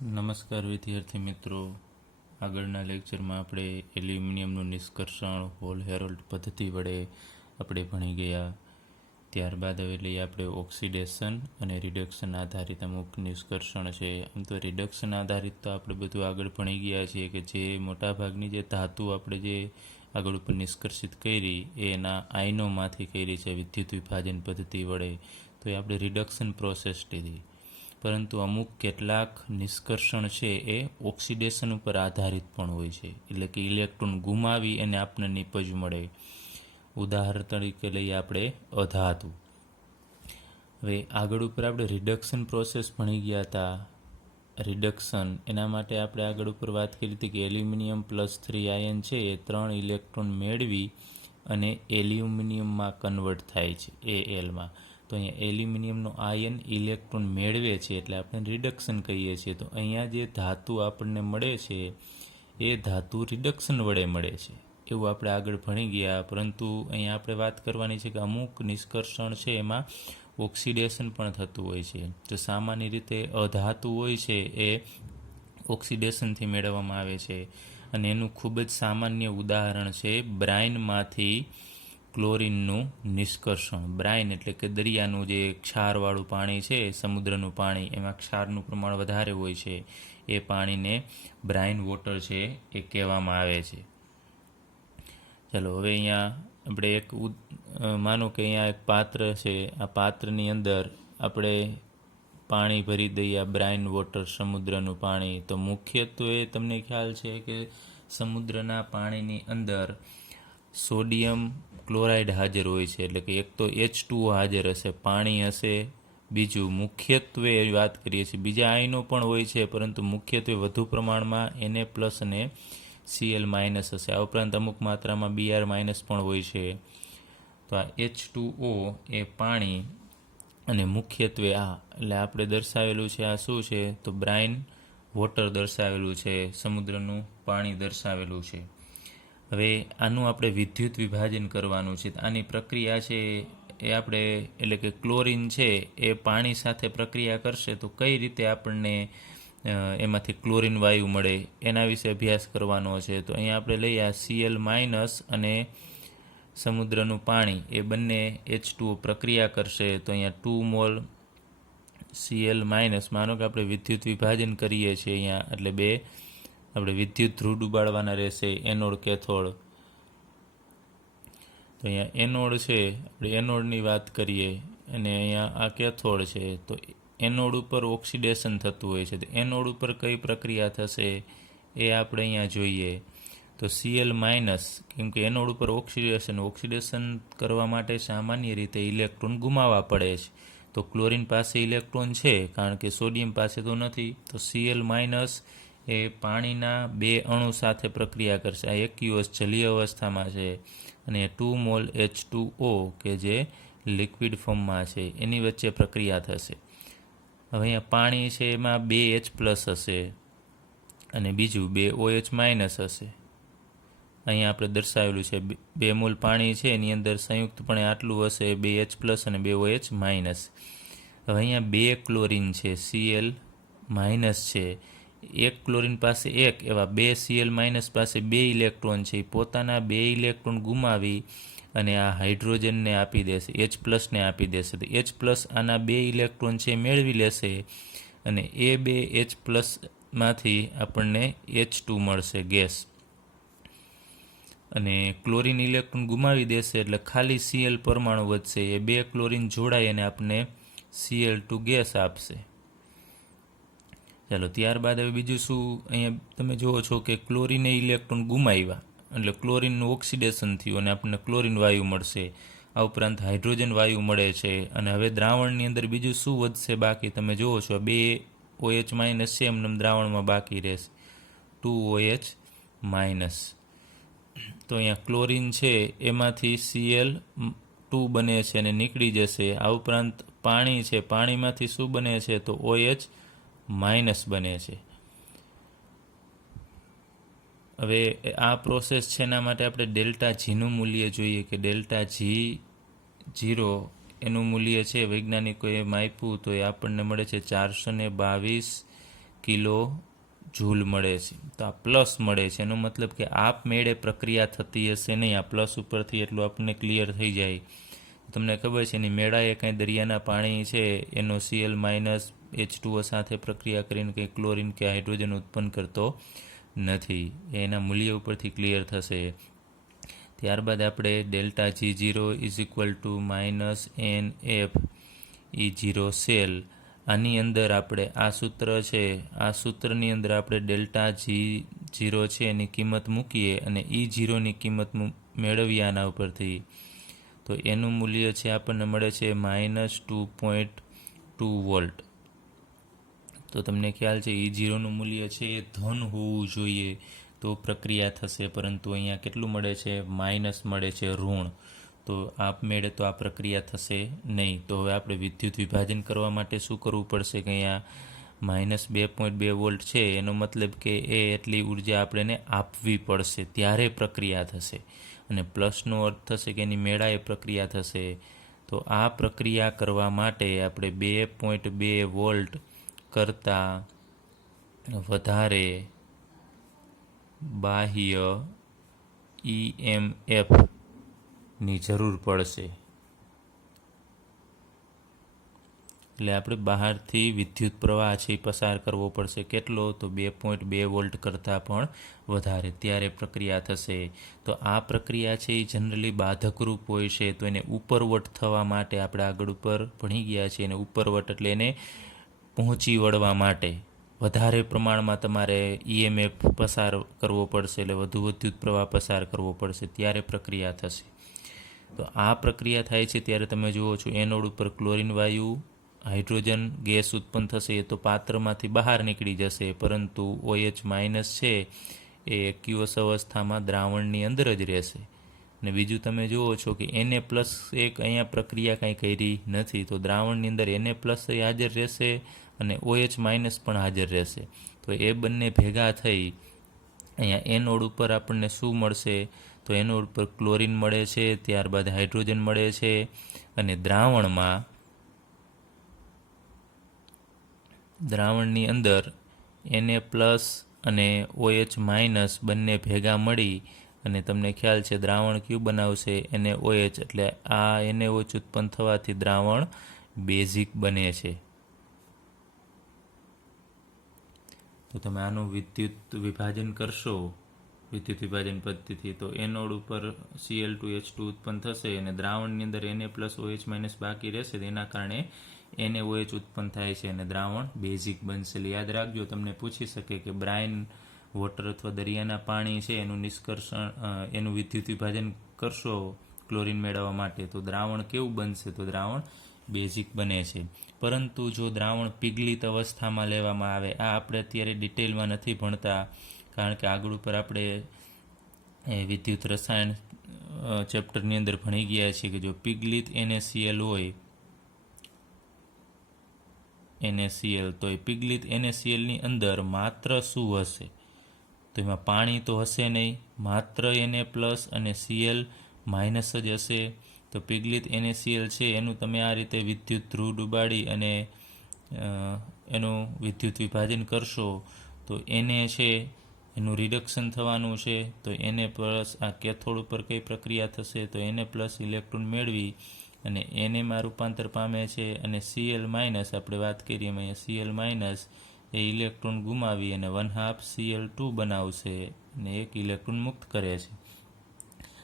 નમસ્કાર વિદ્યાર્થી મિત્રો, આગળના લેક્ચરમાં આપણે એલ્યુમિનિયમનું નિષ્કર્ષણ હોલ હેરોલ્ડ પદ્ધતિ વડે આપણે ભણી ગયા. ત્યારબાદ હવે લઈએ આપણે ઓક્સિડેશન અને રિડક્શન આધારિત અમુક નિષ્કર્ષણ છે. આમ તો રિડક્શન આધારિત તો આપણે બધું આગળ ભણી ગયા છીએ કે જે મોટાભાગની જે ધાતુ આપણે જે આગળ ઉપર નિષ્કર્ષિત કરી એના આયનોમાંથી કરી છે વિદ્યુત વિભાજન પદ્ધતિ વડે, તો એ આપણે રિડક્શન પ્રોસેસ લીધી. પરંતુ અમુક કેટલાક નિષ્કર્ષણ છે એ ઓક્સિડેશન ઉપર આધારિત પણ હોય છે, એટલે કે ઇલેક્ટ્રોન ગુમાવી અને આપણને નિપજ મળે. ઉદાહરણ તરીકે લઈએ આપણે અધાતુ. હવે આગળ ઉપર આપણે રિડક્શન પ્રોસેસ ભણી ગયા હતા. રિડક્શન એના માટે આપણે આગળ ઉપર વાત કરી હતી કે એલ્યુમિનિયમ +3 આયન છે એ 3 ઇલેક્ટ્રોન મેળવી અને એલ્યુમિનિયમમાં કન્વર્ટ થાય છે Alમાં. તો અહીંયા એલ્યુમિનિયમનો આયન ઇલેક્ટ્રોન મેળવે છે એટલે આપણે રિડક્શન કહીએ છીએ. તો અહીંયા જે ધાતુ આપણને મળે છે એ ધાતુ રિડક્શન વડે મળે છે એવું આપણે આગળ ભણી ગયા. પરંતુ અહીંયા આપણે વાત કરવાની છે કે અમુક નિષ્કર્ષણ છે એમાં ઓક્સિડેશન પણ થતું હોય છે. તો સામાન્ય રીતે અધાતુ હોય છે એ ઓક્સિડેશનથી મેળવવામાં આવે છે અને એનું ખૂબ જ સામાન્ય ઉદાહરણ છે બ્રાઇનમાંથી ક્લોરિનનું નિષ્કર્ષણ. બ્રાઇન એટલે કે દરિયાનું જે ક્ષારવાળું પાણી છે, સમુદ્રનું પાણી, એમાં ક્ષારનું પ્રમાણ વધારે હોય છે. એ પાણીને બ્રાઇન વોટર છે એ કહેવામાં આવે છે. ચાલો હવે અહીંયા આપણે એક માનો કે અહીંયા એક પાત્ર છે. આ પાત્રની અંદર આપણે પાણી ભરી દઈએ, બ્રાઇન વોટર, સમુદ્રનું પાણી. તો મુખ્યત્વે તમને ખ્યાલ છે કે સમુદ્રના પાણીની અંદર સોડિયમ ક્લોરાઇડ હાજર હોય છે, એટલે કે એક તો H2O હાજર હશે, પાણી હશે. બીજું મુખ્યત્વે વાત કરીએ છીએ, બીજા આયનો પણ હોય છે પરંતુ મુખ્યત્વે વધુ પ્રમાણમાં Na+ અને Cl- હશે. આ ઉપરાંત અમુક માત્રામાં Br- પણ હોય છે. તો આ H2O એ પાણી અને મુખ્યત્વે આ એટલે આપણે દર્શાવેલું છે આ શું છે તો બ્રાઇન વોટર દર્શાવેલું છે, સમુદ્રનું પાણી દર્શાવેલું છે. હવે આનું આપણે વિદ્યુત વિભાજન કરવાનું છે. આની પ્રક્રિયા છે એ આપણે એટલે કે ક્લોરિન છે એ પાણી સાથે પ્રક્રિયા કરશે તો કઈ રીતે આપણને એમાંથી ક્લોરિન વાયુ મળે એના વિશે અભ્યાસ કરવાનો છે. તો અહીંયા આપણે લઈએ Cl- અને સમુદ્રનું પાણી એ બંને H2O પ્રક્રિયા કરશે. તો અહીંયા 2 મોલ Cl- માનો કે આપણે વિદ્યુત વિભાજન કરીએ છીએ અહીંયા, એટલે બે આપણે વિદ્યુત ધ્રુવ ડૂબાડવાના રહેશે, એનોડ કેથોડ. તો અહીંયા એનોડ છે, આપણે એનોડની વાત કરીએ અને અહીંયા આ કેથોડ છે. તો એનોડ ઉપર ઓક્સિડેશન થતું હોય છે. તો એનોડ ઉપર કઈ પ્રક્રિયા થશે એ આપણે અહીંયા જોઈએ. તો Cl- કેમ કે એનોડ ઉપર ઓક્સિડેશન કરવા માટે સામાન્ય રીતે ઇલેક્ટ્રોન ગુમાવવા પડે છે. તો ક્લોરિન પાસે ઇલેક્ટ્રોન છે કારણ કે સોડિયમ પાસે તો નથી. તો Cl- એ પાણીના 2 અણુ સાથે પ્રક્રિયા કરશે. આ એક્યુઅસ જલીય અવસ્થામાં છે અને 2 મોલ H2O કે જે લિક્વિડ ફોર્મમાં છે એની વચ્ચે પ્રક્રિયા થશે. હવે અહીંયા પાણી છે એમાં 2H+ હશે અને બીજું 2OH- હશે. અહીંયા આપણે દર્શાવેલું છે 2 મોલ પાણી છે એની અંદર સંયુક્તપણે આટલું હશે 2H+ અને 2OH-. હવે અહીંયા 2 ક્લોરિન છે, Cl- છે. એક ક્લોરિન પાસે એક, એવા 2 Cl- પાસે 2 ઇલેક્ટ્રોન છે. પોતાના 2 ઇલેક્ટ્રોન ગુમાવી અને આ હાઇડ્રોજનને આપી દેશે, H+ ને આપી દેશે. તો H+ આના 2 ઇલેક્ટ્રોન છે મેળવી લેશે અને એ 2 H+ માંથી આપણને H2 મળશે ગેસ. અને ક્લોરિન ઇલેક્ટ્રોન ગુમાવી દેશે એટલે ખાલી Cl પરમાણુ વધશે. એ 2 ક્લોરિન જોડાય અને આપણને Cl2 ગેસ આપશે. ચાલો ત્યારબાદ હવે બીજું શું, અહીંયા તમે જુઓ છો કે ક્લોરિને ઇલેક્ટ્રોન ગુમાવ્યા એટલે ક્લોરિનનું ઓક્સિડેશન થયું અને આપણને ક્લોરિન વાયુ મળશે. આ ઉપરાંત હાઇડ્રોજન વાયુ મળે છે. અને હવે દ્રાવણની અંદર બીજું શું વધશે બાકી, તમે જુઓ છો 2 OH- છે એમને દ્રાવણમાં બાકી રહેશે 2 OH-. તો અહીંયા ક્લોરિન છે એમાંથી Cl2 બને છે અને નીકળી જશે. આ ઉપરાંત પાણી છે, પાણીમાંથી શું બને છે તો OH- બને છે. હવે આ પ્રોસેસ છે એના માટે આપણે ΔGનું મૂલ્ય જોઈએ કે ΔG0 એનું મૂલ્ય છે વૈજ્ઞાનિકોએ માપ્યું તો એ આપણને મળે છે 422 કિલો જૂલ મળે છે. તો આ પ્લસ મળે છે, એનો મતલબ કે આપમેળે પ્રક્રિયા થતી હશે નહીં. આ પ્લસ ઉપરથી એટલું આપણને ક્લિયર થઈ જાય. તમને ખબર છે એની મેળાએ કાંઈ દરિયાના પાણી છે એનો Cl માઇનસ H2O સાથે પ્રક્રિયા કરીને કંઈ ક્લોરીન કે હાઇડ્રોજન ઉત્પન્ન કરતો નથી. એના મૂલ્ય ઉપરથી ક્લિયર થશે. ત્યારબાદ આપણે delta G0 is equal to minus NF E0 cell, આની અંદર આપણે આ સૂત્ર છે, આ સૂત્રની અંદર આપણે ડેલ્ટા G0 છે એની કિંમત મૂકીએ અને E0ની કિંમત મેળવીએ આના ઉપરથી. તો એનું મૂલ્ય છે આપણને મળે છે -2.2 વોલ્ટ. તો તમને ખ્યાલ છે E0નું મૂલ્ય છે એ ધન હોવું જોઈએ તો પ્રક્રિયા થશે, પરંતુ અહીંયા કેટલું મળે છે? માઇનસ મળે છે, ઋણ. તો આપમેળે તો આ પ્રક્રિયા થશે નહીં. તો હવે આપણે વિદ્યુત વિભાજન કરવા માટે શું કરવું પડશે કે અહીંયા -2.2 વોલ્ટ છે, એનો મતલબ કે એટલી ઉર્જા આપણે આપવી પડશે, ત્યારે પ્રક્રિયા થશે. અને પ્લસનો અર્થ થશે કે એની મેળાએ પ્રક્રિયા થશે. તો આ પ્રક્રિયા કરવા માટે આપણે 2.2 વોલ્ટ કરતાં વધારે બાહ્ય EMF ની જરૂર પડશે. એટલે આપણે બહારથી વિદ્યુત પ્રવાહ છે એ પસાર કરવો પડશે. કેટલો? તો 2.2 વોલ્ટ કરતાં પણ વધારે, ત્યારે પ્રક્રિયા થશે. તો આ પ્રક્રિયા છે એ જનરલી બાધકરૂપ હોય છે. તો એને ઉપરવટ થવા માટે આપણે આગળ ઉપર ભણી ગયા છીએ. એને ઉપરવટ એટલે એને પહોંચી વળવા માટે વધારે પ્રમાણમાં તમારે EMF પસાર કરવો પડશે, એટલે વધુ વિદ્યુત પ્રવાહ પસાર કરવો પડશે, ત્યારે પ્રક્રિયા થશે. તો આ પ્રક્રિયા થાય છે ત્યારે તમે જુઓ છો એનોડ ઉપર ક્લોરીન વાયુ, હાઇડ્રોજન ગેસ ઉત્પન્ન થશે. એ તો પાત્રમાંથી બહાર નીકળી જશે, પરંતુ OH માઇનસ છે એ એક્યુઅસ અવસ્થામાં દ્રાવણની અંદર જ રહેશે. અને બીજું તમે જુઓ છો કે Na પ્લસ એક અહીંયા પ્રક્રિયા કાંઈ કરી નથી. તો દ્રાવણની અંદર Na પ્લસ હાજર રહેશે અને OH માઇનસ પણ હાજર રહેશે. તો એ બંને ભેગા થઈ અહીંયા એનોડ ઉપર આપણને શું મળશે? તો એનોડ ઉપર ક્લોરીન મળે છે, ત્યારબાદ હાઇડ્રોજન મળે છે, અને દ્રાવણની અંદર Na પ્લસ અને OH માઇનસ બંને ભેગા મળી અને તમને ખ્યાલ છે દ્રાવણ કયું બનાવશે? NaOH. એટલે આ NaOH ઉત્પન્ન થવાથી દ્રાવણ બેઝિક બને છે. તો તમે આનું વિદ્યુત વિભાજન કરશો વિદ્યુત વિભાજન પદ્ધતિથી, તો એનોડ ઉપર Cl2H2 ઉત્પન્ન થશે અને દ્રાવણની અંદર Na પ્લસ OH માઇનસ બાકી રહેશે. તેના કારણે NaOH ઉત્પન્ન થાય છે અને દ્રાવણ બેઝિક બનશે. યાદ રાખજો, તમને પૂછી શકે કે બ્રાઇન વોટર અથવા દરિયાના પાણી છે એનું નિષ્કર્ષણ એનું વિદ્યુત વિભાજન કરશો ક્લોરીન મેળવવા માટે, તો દ્રાવણ કેવું બનશે? તો દ્રાવણ બેઝિક બને છે. પરંતુ જો દ્રાવણ પિઘલિત અવસ્થામાં લેવામાં આવે, આ આપણે અત્યારે ડિટેલમાં નથી ભણતા, કારણ કે આગળ ઉપર આપણે વિદ્યુત રસાયણ ચેપ્ટરની અંદર ભણી ગયા છીએ કે જો પિઘલિત NaCl હોય, NaCl, તો એ પિઘલિત NaClની અંદર માત્ર શું હશે? તો એમાં પાણી તો હશે નહીં, માત્ર Na પ્લસ અને Cl માઇનસ જ હશે. તો પિઘલિત NaCl છે એનું તમે આ રીતે વિદ્યુત ધ્રુવ ડૂબાડી અને એનું વિદ્યુત વિભાજન કરશો તો Na છે એનું રિડક્શન થવાનું છે. તો Na પ્લસ આ કેથોડ ઉપર કઈ પ્રક્રિયા થશે? તો Na પ્લસ ઇલેક્ટ્રોન મેળવી અને Naમાં રૂપાંતર પામે છે, અને Cl માઇનસ આપણે વાત કરીએ અહીંયા Cl માઇનસ એ ઇલેક્ટ્રોન ગુમાવી અને 1/2 Cl2 બનાવશે અને એક ઇલેક્ટ્રોન મુક્ત કરે છે.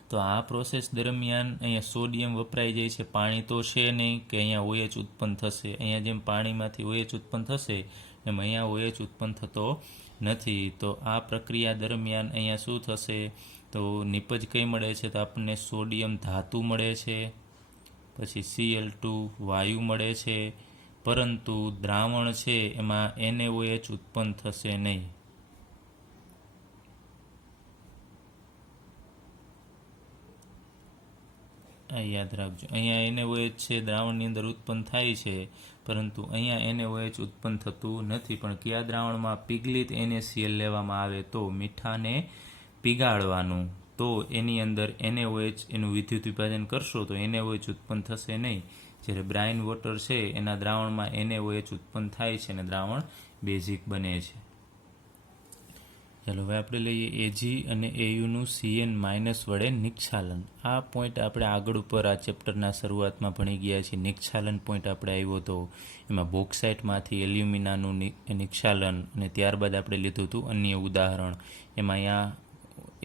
તો આ પ્રોસેસ દરમિયાન અહીંયા સોડિયમ વપરાઈ જાય છે. પાણી તો છે નહીં કે અહીંયા OH ઉત્પન્ન થશે. અહીંયા જેમ પાણીમાંથી OH ઉત્પન્ન થશે એમ અહીંયા OH ઉત્પન્ન થતો નથી. તો આ પ્રક્રિયા દરમિયાન અહીંયા શું થશે? તો નિપજ કઈ મળે છે? તો આપણને સોડિયમ ધાતુ મળે છે, પછી Cl2 વાયુ મળે છે, પરંતુ દ્રાવણ છે એમાં NaOH ઉત્પન્ન થશે નહીં. આ યાદ રાખજો, અહીંયા NaOH છે દ્રાવણની અંદર ઉત્પન્ન થાય છે, પરંતુ અહીંયા NaOH ઉત્પન્ન થતું નથી. પણ કયા દ્રાવણમાં? પિઘલિત NaCl લેવામાં આવે તો મીઠાને પીગાળવાનું, તો એની અંદર NaOH એનું વિદ્યુત વિભાજન કરશો તો NaOH ઉત્પન્ન થશે નહીં. જ્યારે બ્રાઇન વોટર છે એના દ્રાવણમાં NaOH ઉત્પન્ન થાય છે અને દ્રાવણ બેઝિક બને છે. ચાલો હવે આપણે લઈએ એજી અને એયુનું CN માઇનસ વડે નિક્ષાલન. આ પોઈન્ટ આપણે આગળ ઉપર આ ચેપ્ટરના શરૂઆતમાં ભણી ગયા છીએ. નિક્ષાલન પોઈન્ટ આપણે આવ્યો હતો, એમાં બોક્સાઇટમાંથી એલ્યુમિનાનું નિક્ષાલન, અને ત્યારબાદ આપણે લીધું હતું અન્ય ઉદાહરણ. એમાં અહીંયા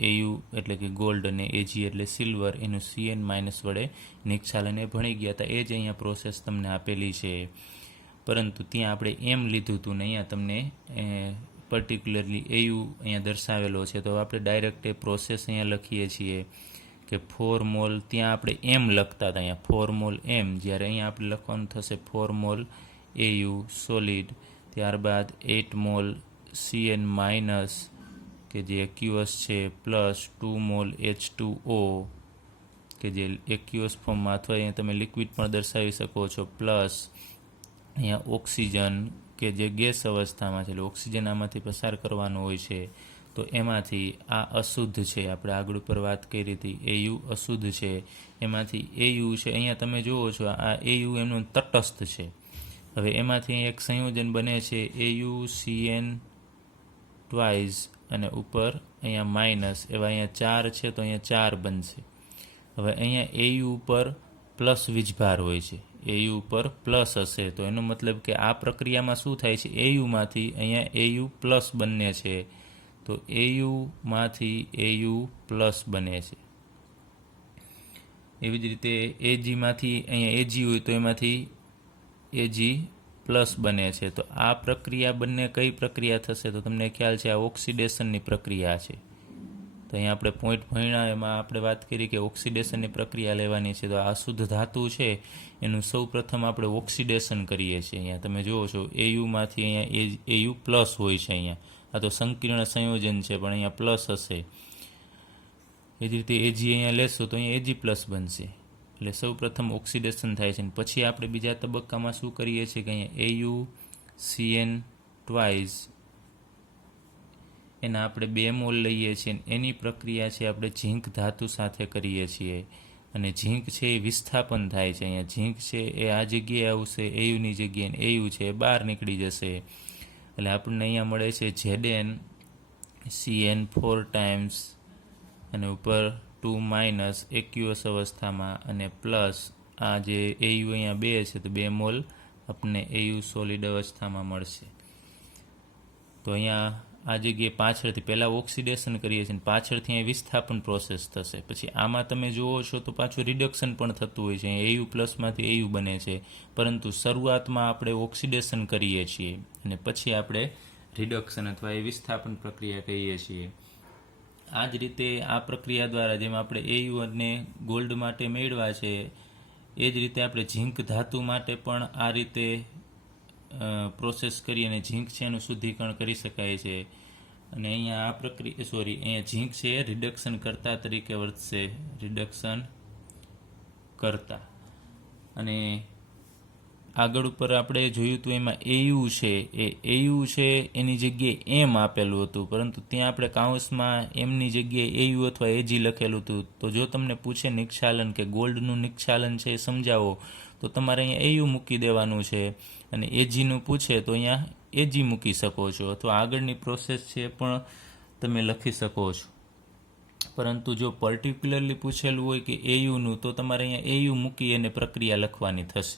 એયુ એટલે કે ગોલ્ડ અને એજી એટલે સિલ્વર, એનું CN માઇનસ વડે નિક્ષાલન એ ભણી ગયા હતા. એ જ અહીંયા પ્રોસેસ તમને આપેલી છે, પરંતુ ત્યાં આપણે એમ લીધું હતું ને અહીંયા તમને પર્ટિક્યુલરલી એયુ અહીંયા દર્શાવેલો છે. તો આપણે ડાયરેક્ટ એ પ્રોસેસ અહીંયા લખીએ છીએ કે 4 મોલ, ત્યાં આપણે એમ લખતા હતા અહીંયા 4 મોલ એમ, જ્યારે અહીંયા આપણે લખવાનું થશે 4 મોલ એયુ સોલિડ, ત્યારબાદ 8 મોલ CN માઇનસ કે જે એક્યુઅસ છે, પ્લસ 2 મોલ H2O કે જે એક્યુઅસ ફોર્મમાં અથવા અહીંયા તમે લિક્વિડ પણ દર્શાવી શકો છો, પ્લસ અહીંયા ઓક્સિજન કે જે ગેસ અવસ્થામાં છે, એટલે ઓક્સિજન આમાંથી પસાર કરવાનો હોય છે. તો એમાંથી આ અશુદ્ધ છે, આપણે આગળ ઉપર વાત કરી હતી એયુ અશુદ્ધ છે, એમાંથી એયુ છે, અહીંયા તમે જુઓ છો આ એયુ એમનું તટસ્થ છે. હવે એમાંથી એક સંયોજન બને છે એયુ CN ટ્વાઇસ અને ઉપર અહીંયા માઇનસ, એવા અહીંયા 4 છે તો અહીંયા 4 બનશે. હવે અહીંયા એયુ ઉપર પ્લસ વીજભાર હોય છે, એયુ ઉપર પ્લસ હશે, તો એનો મતલબ કે આ પ્રક્રિયામાં શું થાય છે, એયુમાંથી અહીંયા એયુ પ્લસ બને છે, તો એયુમાંથી એયુ પ્લસ બને છે. એવી જ રીતે એજીમાંથી અહીંયા એજી હોય તો એમાંથી એજી પ્લસ બને છે. તો આ પ્રક્રિયા બંને કઈ પ્રક્રિયા થશે, તો તમને ખ્યાલ છે આ ઓક્સિડેશનની પ્રક્રિયા છે. તો અહીંયા આપણે પોઈન્ટ ભણ્યા એમાં આપણે વાત કરી કે ઓક્સિડેશનની પ્રક્રિયા લેવાની છે. તો આ અશુદ્ધ ધાતુ છે એનું સૌ પ્રથમ આપણે ઓક્સિડેશન કરીએ છીએ. અહીંયા તમે જુઓ છો એયુમાંથી અહીંયા એયુ પ્લસ હોય છે, અહીંયા આ તો સંકીર્ણ સંયોજન છે પણ અહીંયા પ્લસ હશે. એ જ રીતે એજી અહીંયા લેશો તો અહીંયા એજી પ્લસ બનશે. એટલે સૌ પ્રથમ ઓક્સિડેશન થાય છે, પછી આપણે બીજા તબક્કામાં શું કરીએ છીએ કે અહીંયા એયુ CN ટ્વાઇસ એના આપણે 2 મોલ લઈએ છીએ, એની પ્રક્રિયા છે આપણે ઝીંક ધાતુ સાથે કરીએ છીએ, અને ઝીંક છે એ વિસ્થાપન થાય છે. અહીંયા ઝીંક છે એ આ જગ્યાએ આવશે, એયુની જગ્યાએ, એયુ છે એ બહાર નીકળી જશે, એટલે આપણને અહીંયા મળે છે Zn CN 4 ટાઈમ્સ અને ઉપર 2 માઇનસ એક્યુઅસ અવસ્થામાં, અને પ્લસ આ જે એયુ અહીંયા 2 છે તો 2 મોલ આપણને એયુ સોલિડ અવસ્થામાં મળશે. તો અહીંયા આ જગ્યાએ પાછળથી પહેલાં ઓક્સિડેશન કરીએ છીએ, પાછળથી અહીં વિસ્થાપન પ્રોસેસ થશે. પછી આમાં તમે જુઓ છો તો પાછું રિડક્શન પણ થતું હોય છે, એયુ પ્લસમાંથી એયુ બને છે, પરંતુ શરૂઆતમાં આપણે ઓક્સિડેશન કરીએ છીએ અને પછી આપણે રિડક્શન અથવા એ વિસ્થાપન પ્રક્રિયા કહીએ છીએ. આ જ રીતે આ પ્રક્રિયા દ્વારા જેમ આપણે એયુ અને ગોલ્ડ માટે મેળવ્યા છે, એ જ રીતે આપણે ઝીંક ધાતુ માટે પણ આ રીતે પ્રોસેસ કરી અને ઝીંક છે એનું શુદ્ધિકરણ કરી શકાય છે. અને અહીંયા આ પ્રક્રિયા અહીંયા ઝીંક છે એ રિડક્શન કરતા તરીકે વર્તશે, રિડક્શન કરતા. અને આગળ ઉપર આપણે જોયું હતું એમાં એયુ છે, એ એયુ છે એની જગ્યાએ એમ આપેલું હતું, પરંતુ ત્યાં આપણે કાઉન્સમાં એમની જગ્યાએ એયુ અથવા એજી લખેલું હતું. તો જો તમને પૂછે નિક્ષાલન કે ગોલ્ડનું નિક્ષાલન છે એ સમજાવો, તો તમારે અહીંયા એયુ મૂકી દેવાનું છે, અને એજીનું પૂછે તો અહીંયા એજી મૂકી શકો છો, અથવા આગળની પ્રોસેસ છે પણ તમે લખી શકો છો. પરંતુ જો પર્ટિક્યુલરલી પૂછેલું હોય કે એયુનું, તો તમારે અહીંયા એયુ મૂકી અને પ્રક્રિયા લખવાની થશે.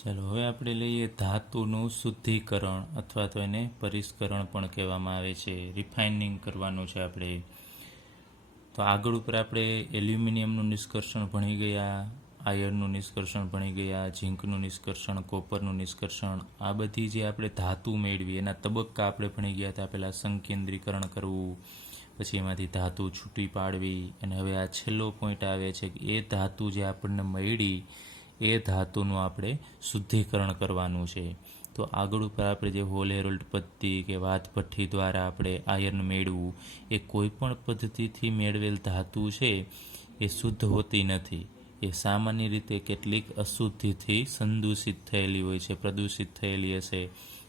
ચાલો હવે આપણે લઈએ ધાતુનું શુદ્ધિકરણ, અથવા તો એને પરિષ્કરણ પણ કહેવામાં આવે છે, રિફાઇનિંગ કરવાનું છે આપણે. તો આગળ ઉપર આપણે એલ્યુમિનિયમનું નિષ્કર્ષણ ભણી ગયા, આયર્નનું નિષ્કર્ષણ ભણી ગયા, ઝીંકનું નિષ્કર્ષણ, કોપરનું નિષ્કર્ષણ, આ બધી જે આપણે ધાતુ મેળવી એના તબક્કા આપણે ભણી ગયા હતા. પહેલાં સંકેન્દ્રીકરણ કરવું, પછી એમાંથી ધાતુ છૂટી પાડવી, અને હવે આ છેલ્લો પોઈન્ટ આવે છે કે એ ધાતુ જે આપણને મળી એ ધાતુનું આપણે શુદ્ધિકરણ કરવાનું છે. તો આગળ ઉપર આપણે જે હોલ હેરોલ્ડ પદ્ધતિ કે વાત ભઠ્ઠી દ્વારા આપણે આયર્ન મેળવવું, એ કોઈ પણ પદ્ધતિથી મેળવેલ ધાતુ છે એ શુદ્ધ હોતી નથી. એ સામાન્ય રીતે કેટલીક અશુદ્ધિથી સંદૂષિત થયેલી હોય છે, પ્રદૂષિત થયેલી હશે,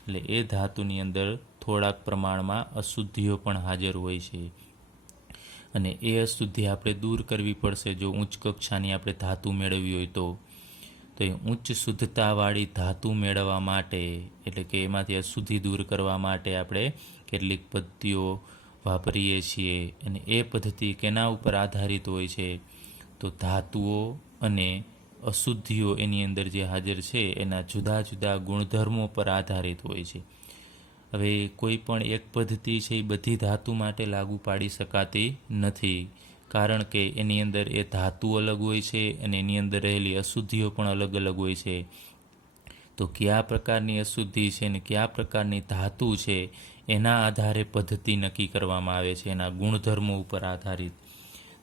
એટલે એ ધાતુની અંદર થોડાક પ્રમાણમાં અશુદ્ધિઓ પણ હાજર હોય છે, અને એ અશુદ્ધિ આપણે દૂર કરવી પડશે જો ઉચ્ચ કક્ષાની આપણે ધાતુ મેળવવી હોય તો. તો તો એ ઉચ્ચ શુદ્ધતાવાળી ધાતુ મેળવવા માટે, એટલે કે એમાંથી અશુદ્ધિ દૂર કરવા માટે આપણે કેટલીક પદ્ધતિઓ વાપરીએ છીએ. અને એ પદ્ધતિ કેના ઉપર આધારિત હોય છે? તો ધાતુઓ અને અશુદ્ધિઓ એની અંદર જે હાજર છે એના જુદા જુદા ગુણધર્મો પર આધારિત હોય છે. હવે કોઈ પણ એક પદ્ધતિ છે એ બધી ધાતુ માટે લાગુ પાડી શકાતી નથી, કારણ કે એની અંદર એ ધાતુ અલગ હોય છે અને એની અંદર રહેલી અશુદ્ધિઓ પણ અલગ અલગ હોય છે. તો કયા પ્રકારની અશુદ્ધિ છે અને કયા પ્રકારની ધાતુ છે એના આધારે પદ્ધતિ નક્કી કરવામાં આવે છે, એના ગુણધર્મો ઉપર આધારિત.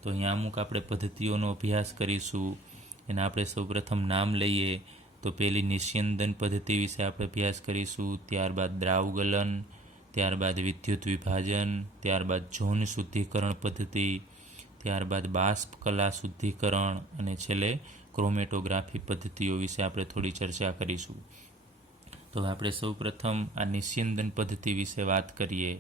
તો અહીંયા અમુક આપણે પદ્ધતિઓનો અભ્યાસ કરીશું. એના આપણે સૌપ્રથમ નામ લઈએ તો પહેલી નિસ્યંદન પદ્ધતિ વિશે આપણે અભ્યાસ કરીશું, ત્યારબાદ દ્રાવગલન, ત્યારબાદ વિદ્યુત વિભાજન, ત્યારબાદ જૌન શુદ્ધિકરણ પદ્ધતિ, ત્યારબાદ બાષ્પ કલા શુદ્ધિકરણ અને છેલ્લે ક્રોમેટોગ્રાફી પદ્ધતિઓ વિશે આપણે થોડી ચર્ચા કરીશું. તો આપણે સૌપ્રથમ આ નિસ્યંદન પદ્ધતિ વિશે વાત કરીએ.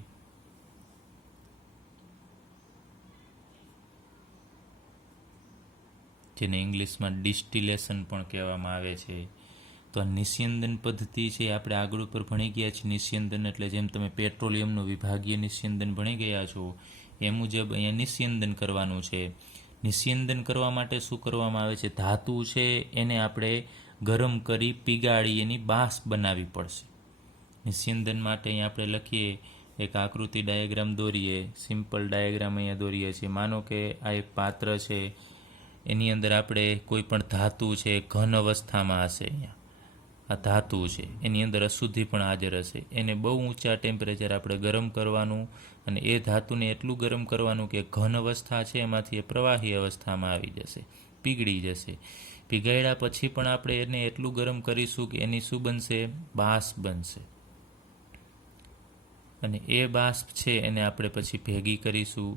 જેને ઇંગ્લિશમાં ડિસ્ટિલેશન પણ કહેવામાં આવે છે. તો આ નિસ્યંદન પદ્ધતિ છે આપણે આગળ ઉપર ભણી ગયા છીએ. નિસ્યંદન એટલે જેમ તમે પેટ્રોલિયમનું વિભાગીય નિસ્યંદન ભણી ગયા છો એ મુજબ અહીંયા નિસ્યંદન કરવાનું છે. નિસ્યંદન કરવા માટે શું કરવામાં આવે છે? ધાતુ છે એને આપણે ગરમ કરી પીગાળી એની બાષ્પ બનાવવી પડશે. નિસ્યંદન માટે અહીંયા આપણે લખીએ, એક આકૃતિ ડાયાગ્રામ દોરીએ, સિમ્પલ ડાયાગ્રામ અહીંયા દોરીએ છીએ. માનો કે આ એક પાત્ર છે, એની અંદર આપણે કોઈ પણ ધાતુ છે ઘન અવસ્થામાં હશે. અહીંયા આ ધાતુ છે એની અંદર અશુદ્ધિ પણ હાજર હશે. એને બહુ ઊંચા ટેમ્પરેચર આપણે ગરમ કરવાનું અને એ ધાતુને એટલું ગરમ કરવાનું કે ઘન અવસ્થા છે એમાંથી એ પ્રવાહી અવસ્થામાં આવી જશે, પીગળી જશે. પીગાળ્યા પછી પણ આપણે એને એટલું ગરમ કરીશું કે એની શું બનશે? બાષ્પ બનશે. અને એ બાષ્પ છે એને આપણે પછી ભેગી કરીશું.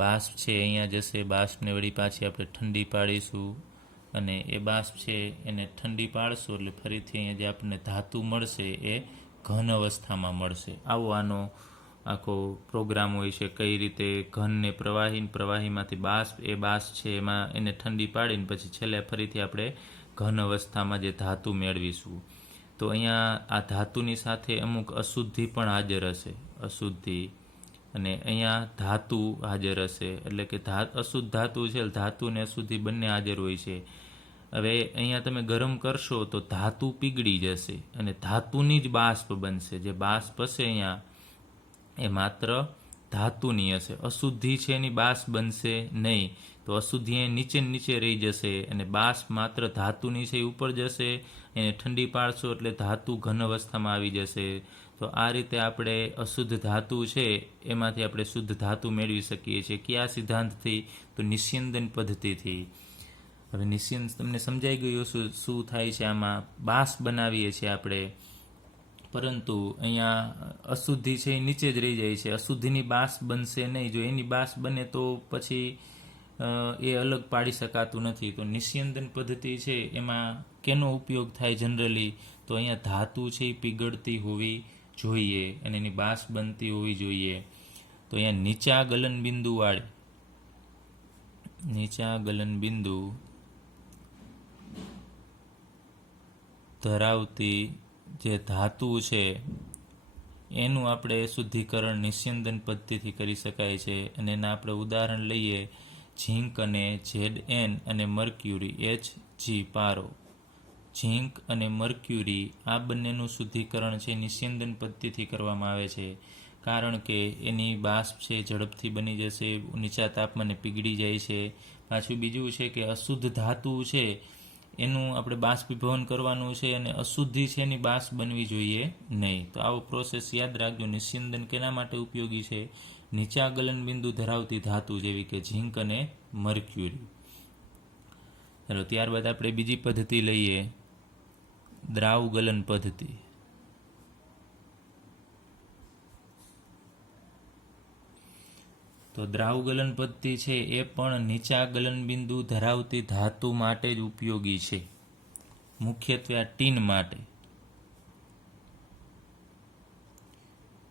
બાષ્પ છે અહીંયા જશે, બાષ્પને વળી પાછી આપણે ઠંડી પાડીશું અને એ બાષ્પ છે એને ઠંડી પાડશું એટલે ફરીથી અહીંયા જે આપણને ધાતુ મળશે એ ઘન અવસ્થામાં મળશે. આવો આનો આખો પ્રોગ્રામ હોય છે, કઈ રીતે ઘનને પ્રવાહીમાંથી બાષ્પ, એ બાષ્પ છે એમાં એને ઠંડી પાડીને પછી છેલ્લે ફરીથી આપણે ઘન અવસ્થામાં જે ધાતુ મેળવીશું. તો અહીંયા આ ધાતુની સાથે અમુક અશુદ્ધિ પણ હાજર હશે, અશુદ્ધિ, અને અહીંયા ધાતુ હાજર હશે. એટલે કે અશુદ્ધ ધાતુ છે, ધાતુ અને અશુદ્ધિ બંને હાજર હોય છે. હવે અહીંયા તમે ગરમ કરશો તો ધાતુ પીગળી જશે અને ધાતુની જ બાષ્પ બનશે. જે બાષ્પ હશે અહીંયા એ માત્ર ધાતુની હશે, અશુદ્ધિ છે એની બાષ્પ બનશે નહીં. તો અશુદ્ધિ એ નીચે રહી જશે અને બાષ્પ માત્ર ધાતુની છે એ ઉપર જશે. એને ઠંડી પાડશો એટલે ધાતુ ઘન અવસ્થામાં આવી જશે. તો આ રીતે આપણે અશુદ્ધ ધાતુ છે એમાંથી આપણે શુદ્ધ ધાતુ મેળવી શકીએ છીએ. કયા સિદ્ધાંતથી? તો નિસ્યંદન પદ્ધતિથી. હવે નિસ્યંદન તમને સમજાઈ ગયું શું થાય છે? આમાં બાષ્પ બનાવીએ છીએ આપણે, પરંતુ અહીંયા અશુદ્ધિ છે એ નીચે જ રહી જાય છે. અશુદ્ધિની બાષ્પ બનશે નહીં. જો એની બાષ્પ બને તો પછી એ અલગ પાડી શકાતું નથી. તો નિસ્યંદન પદ્ધતિ છે એમાં કેનો ઉપયોગ થાય જનરલી? તો અહીંયા ધાતુ છે એ પીગળતી હોવી જોઈએ અને એની બાષ્પ બનતી હોવી જોઈએ. તો અહીંયા નીચા ગલનબિંદુ ધરાવતી જે ધાતુ છે એનું આપણે શુદ્ધિકરણ નિસ્યંદન પદ્ધતિથી કરી શકાય છે. અને એના આપણે ઉદાહરણ લઈએ, ઝીંક અને Zn અને મર્ક્યુરી Hg પારો. ઝીંક અને મર્ક્યુરી આ બંનેનું શુદ્ધિકરણ છે નિસ્યંદન પદ્ધતિથી કરવામાં આવે છે, કારણ કે એની બાષ્પ છે ઝડપથી બની જશે, નીચા તાપમાને પીગળી જાય છે. પાછું બીજું છે કે અશુદ્ધ ધાતુ છે એનું આપણે બાષ્પીભવન કરવાનું છે અને અશુદ્ધિ છે એની બાષ્પ બનવી જોઈએ નહીં. તો આવો પ્રોસેસ યાદ રાખજો. નિસ્યંદન કેના માટે ઉપયોગી છે? નીચા ગલનબિંદુ ધરાવતી ધાતુ જેવી કે ઝીંક અને મર્ક્યુરી. ચાલો ત્યારબાદ આપણે બીજી પદ્ધતિ લઈએ, દ્રાવગલન પદ્ધતિ. તો દ્રાવગલન પદ્ધતિ છે એ પણ નીચા ગલનબિંદુ ધરાવતી ધાતુ માટે જ ઉપયોગી છે, મુખ્યત્વે આ ટીન માટે.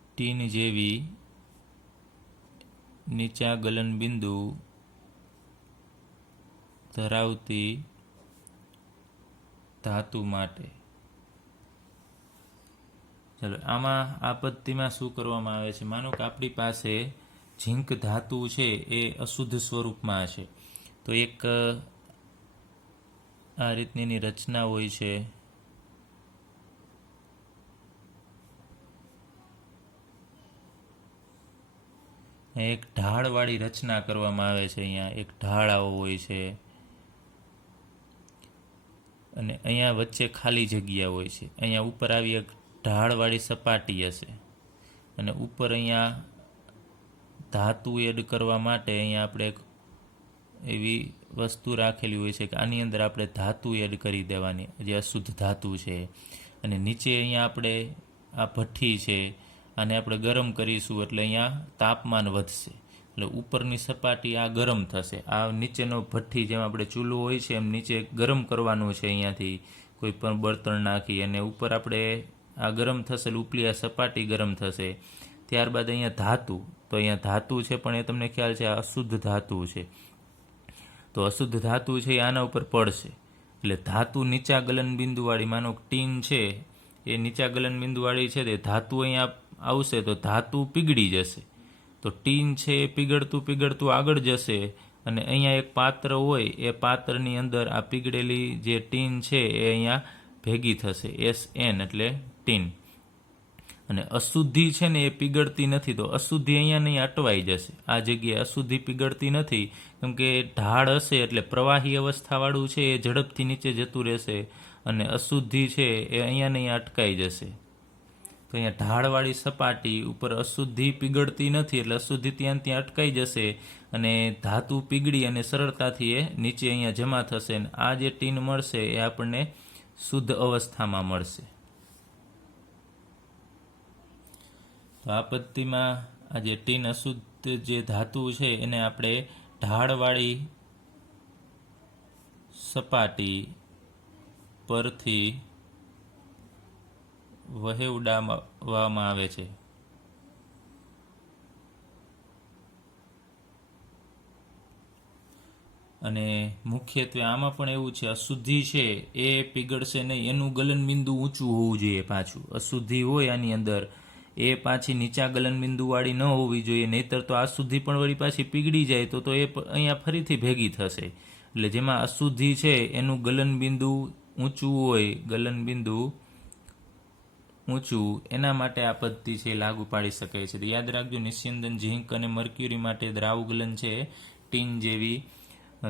ટીન જેવી નીચા ગલનબિંદુ ધરાવતી ધાતુ માટે. ચાલો આમાં આ પદ્ધતિમાં શું કરવામાં આવે છે, માનો કે આપણી પાસે ઝીંક ધાતુ છે એ અશુદ્ધ સ્વરૂપમાં છે, તો એક આ રીતની રચના હોય છે. એક ઢાળવાળી રચના કરવામાં આવે છે. અહીંયા એક ઢાળ આવો હોય છે અને અહીંયા વચ્ચે ખાલી જગ્યા હોય છે. અહીંયા ઉપર આવી એક ઢાળવાળી સપાટી હશે અને ઉપર અહીંયા ધાતુ એડ કરવા માટે અહીંયા આપણે એક એવી વસ્તુ રાખેલી હોય છે કે આની અંદર આપણે ધાતુ એડ કરી દેવાની, જે અશુદ્ધ ધાતુ છે. અને નીચે અહીંયા આપણે આ ભઠ્ઠી છે, આને આપણે ગરમ કરીશું એટલે અહીંયા તાપમાન વધશે, એટલે ઉપરની સપાટી આ ગરમ થશે. આ નીચેનો ભઠ્ઠી જેમ આપણે ચૂલો હોય છે એમ નીચે ગરમ કરવાનું છે અહીંયાથી કોઈ પણ બળતણ નાખી, અને ઉપર આપણે આ ગરમ થશે એટલે ઉપલી આ સપાટી ગરમ થશે. ત્યારબાદ અહીંયા ધાતુ, તો અહીંયા ધાતુ છે પણ એ તમને ખ્યાલ છે આ અશુદ્ધ ધાતુ છે, તો અશુદ્ધ ધાતુ છે એ આના ઉપર પડશે. એટલે ધાતુ નીચા ગલનબિંદુવાળી, માનો ટીન છે એ નીચા ગલનબિંદુવાળી છે, તે ધાતુ અહીંયા આવશે તો ધાતુ પીગળી જશે. તો ટીન છે એ પીગળતું આગળ જશે અને અહીંયા એક પાત્ર હોય, એ પાત્રની અંદર આ પીગળેલી જે ટીન છે એ અહીંયા ભેગી થશે, SN એટલે ટીન. અને અશુદ્ધિ છે ને એ પીગળતી નથી, તો અશુદ્ધિ અહીંયા નહીં અટવાઈ જશે. આ જગ્યાએ અશુદ્ધિ પીગળતી નથી કેમ કે ઢાળ હશે એટલે પ્રવાહી અવસ્થાવાળું છે એ ઝડપથી નીચે જતું રહેશે અને અશુદ્ધિ છે એ અહીંયા નહીં અટકાઈ જશે. તો અહીંયા ઢાળવાળી સપાટી ઉપર અશુદ્ધિ પીગળતી નથી એટલે અશુદ્ધિ ત્યાં અટકાઈ જશે અને ધાતુ પીગળી અને સરળતાથી એ નીચે અહીંયા જમા થશે અને આ જે ટીન મળશે એ આપણને શુદ્ધ અવસ્થામાં મળશે. તો આ પદ્ધતિમાં આ જે ટીન અશુદ્ધ જે ધાતુ છે એને આપણે ઢાળવાળી સપાટી પરથી વહેવડાવવામાં આવે છે. અને મુખ્યત્વે આમાં પણ એવું છે, અશુદ્ધિ છે એ પીગળશે નહીં, એનું ગલનબિંદુ ઊંચું હોવું જોઈએ. પાછું અશુદ્ધિ હોય આની અંદર એ પાછી નીચા ગલનબિંદુવાળી ન હોવી જોઈએ, નહીતર તો આ શુદ્ધિ પણ વળી પાછી પીગળી જાય તો એ અહીંયા ફરીથી ભેગી થશે. એટલે જેમાં અશુદ્ધિ છે એનું ગલનબિંદુ ઊંચું હોય, ગલનબિંદુ ઊંચું, એના માટે આ પદ્ધતિ છે લાગુ પાડી શકાય છે. તો યાદ રાખજો, નિસ્યંદન ઝીંક અને મર્ક્યુરી માટે દ્રાવ ગલન છે ટીન જેવી